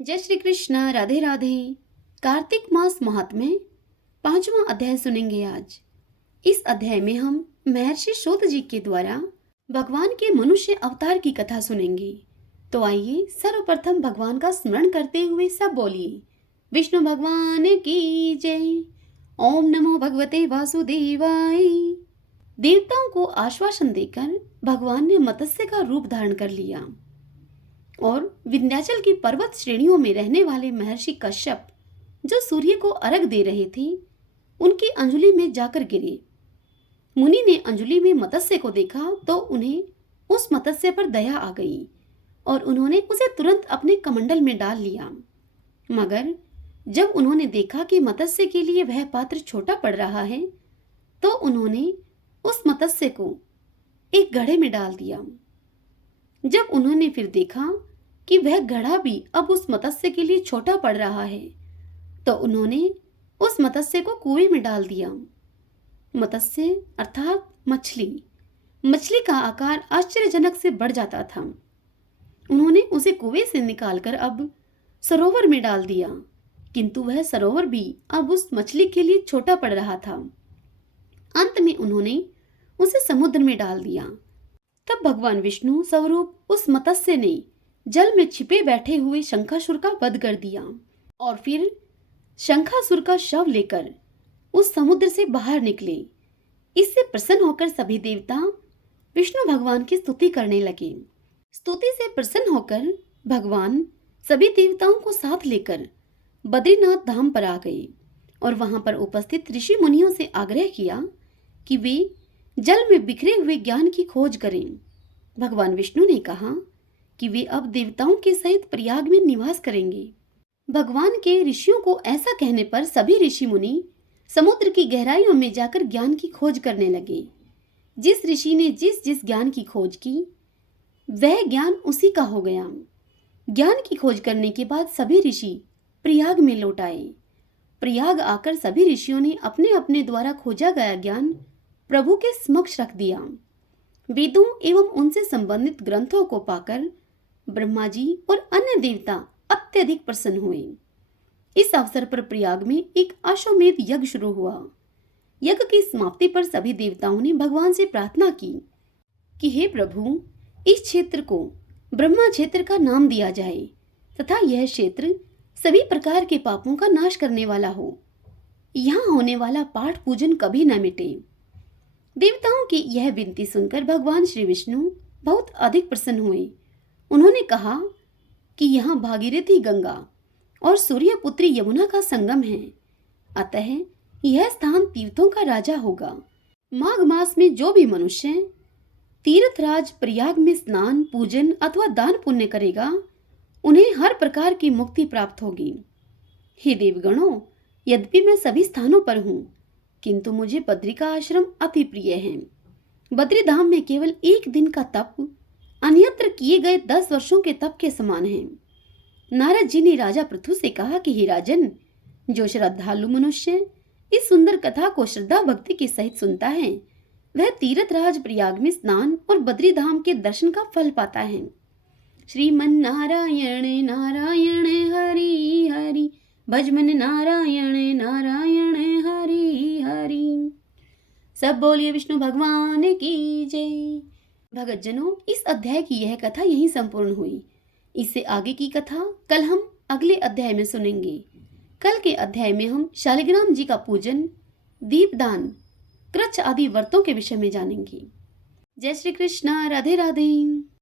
जय श्री कृष्ण। राधे राधे। कार्तिक मास महात्म्य 5वां अध्याय सुनेंगे आज। इस अध्याय में हम महर्षि सूत जी के द्वारा भगवान के मनुष्य अवतार की कथा सुनेंगे। तो आइए सर्वप्रथम भगवान का स्मरण करते हुए सब बोलिए, विष्णु भगवान की जय। ओम नमो भगवते वासुदेवाय। देवताओं को आश्वासन देकर भगवान ने मत्स्य का रूप धारण कर लिया और विंध्याचल की पर्वत श्रेणियों में रहने वाले महर्षि कश्यप, जो सूर्य को अर्घ दे रहे थे, उनकी अंजलि में जाकर गिरे। मुनि ने अंजलि में मत्स्य को देखा तो उन्हें उस मत्स्य पर दया आ गई और उन्होंने उसे तुरंत अपने कमंडल में डाल लिया। मगर जब उन्होंने देखा कि मत्स्य के लिए वह पात्र छोटा पड़ रहा है, तो उन्होंने उस मत्स्य को एक घड़े में डाल दिया। जब उन्होंने फिर देखा कि वह घड़ा भी अब उस मत्स्य के लिए छोटा पड़ रहा है, तो उन्होंने उस मत्स्य को कुएं में डाल दिया। मत्स्य अर्थात मछली का आकार आश्चर्यजनक से बढ़ जाता था। उन्होंने उसे कुएं से निकालकर अब सरोवर में डाल दिया, किंतु वह सरोवर भी अब उस मछली के लिए छोटा पड़ रहा था। अंत में उन्होंने उसे समुद्र में डाल दिया। तब भगवान विष्णु स्वरूप उस मत्स्य ने जल में छिपे बैठे हुए शंखासुर का वध कर दिया और फिर शंखासुर का शव लेकर उस समुद्र से बाहर निकले। इससे प्रसन्न होकर सभी देवता विष्णु भगवान की स्तुति करने लगे। स्तुति से प्रसन्न होकर भगवान सभी देवताओं को साथ लेकर बद्रीनाथ धाम पर आ गए और वहां पर उपस्थित ऋषि मुनियों से आग्रह किया कि वे जल में बिखरे हुए ज्ञान की खोज करें। भगवान विष्णु ने कहा कि वे अब देवताओं के सहित प्रयाग में निवास करेंगे। भगवान के ऋषियों को ऐसा कहने पर सभी ऋषि मुनि समुद्र की गहराइयों में जाकर ज्ञान की खोज करने लगे। जिस ऋषि ने जिस जिस ज्ञान की खोज की, वह ज्ञान उसी का हो गया। ज्ञान की खोज करने के बाद सभी ऋषि प्रयाग में लौट आए। प्रयाग आकर सभी ऋषियों ने अपने अपने द्वारा खोजा गया ज्ञान प्रभु के समक्ष रख दिया। वेदों एवं उनसे संबंधित ग्रंथों को पाकर ब्रह्मा जी और अन्य देवता अत्यधिक प्रसन्न हुए। इस अवसर पर प्रयाग में एक अश्वमेध यज्ञ शुरू हुआ। यज्ञ की समाप्ति पर सभी देवताओं ने भगवान से प्रार्थना की कि हे प्रभु, इस क्षेत्र को ब्रह्मा क्षेत्र का नाम दिया जाए तथा यह क्षेत्र सभी प्रकार के पापों का नाश करने वाला हो। यहाँ होने वाला पाठ पूजन कभी न मिटे। देवताओं की यह विनती सुनकर भगवान श्री विष्णु बहुत अधिक प्रसन्न हुए। उन्होंने कहा कि यहाँ भागीरथी गंगा और सूर्यपुत्री यमुना का संगम है, अतः यह स्थान तीर्थों का राजा होगा। माघ मास में जो भी मनुष्य तीर्थराज प्रयाग में स्नान, पूजन अथवा दान पुण्य करेगा, उन्हें हर प्रकार की मुक्ति प्राप्त होगी। हे देवगणों, यद्यपि मैं सभी स्थानों पर हूँ, किंतु मुझे बद्री का आश्रम अति प्रिय है। बद्री धाम में केवल एक दिन का तप अन्यत्र किए गए 10 वर्षों के तप के समान है। नारद जी ने राजा पृथु से कहा कि हे राजन, जो श्रद्धालु मनुष्य इस सुंदर कथा को श्रद्धा भक्ति के सहित सुनता है, वह तीर्थराज प्रयाग में स्नान और बद्री धाम के दर्शन का फल पाता है। श्रीमन नारायण नारायण हरि हरि, भजमन नारायण नारायण हरि हरि। सब बोलिए विष्णु भगवान की जय। भगतजनों, इस अध्याय की यह कथा यहीं संपूर्ण हुई। इससे आगे की कथा कल हम अगले अध्याय में सुनेंगे। कल के अध्याय में हम शालिग्राम जी का पूजन, दीपदान, कृच्छ आदि व्रतों के विषय में जानेंगे। जय श्री कृष्ण। राधे राधे।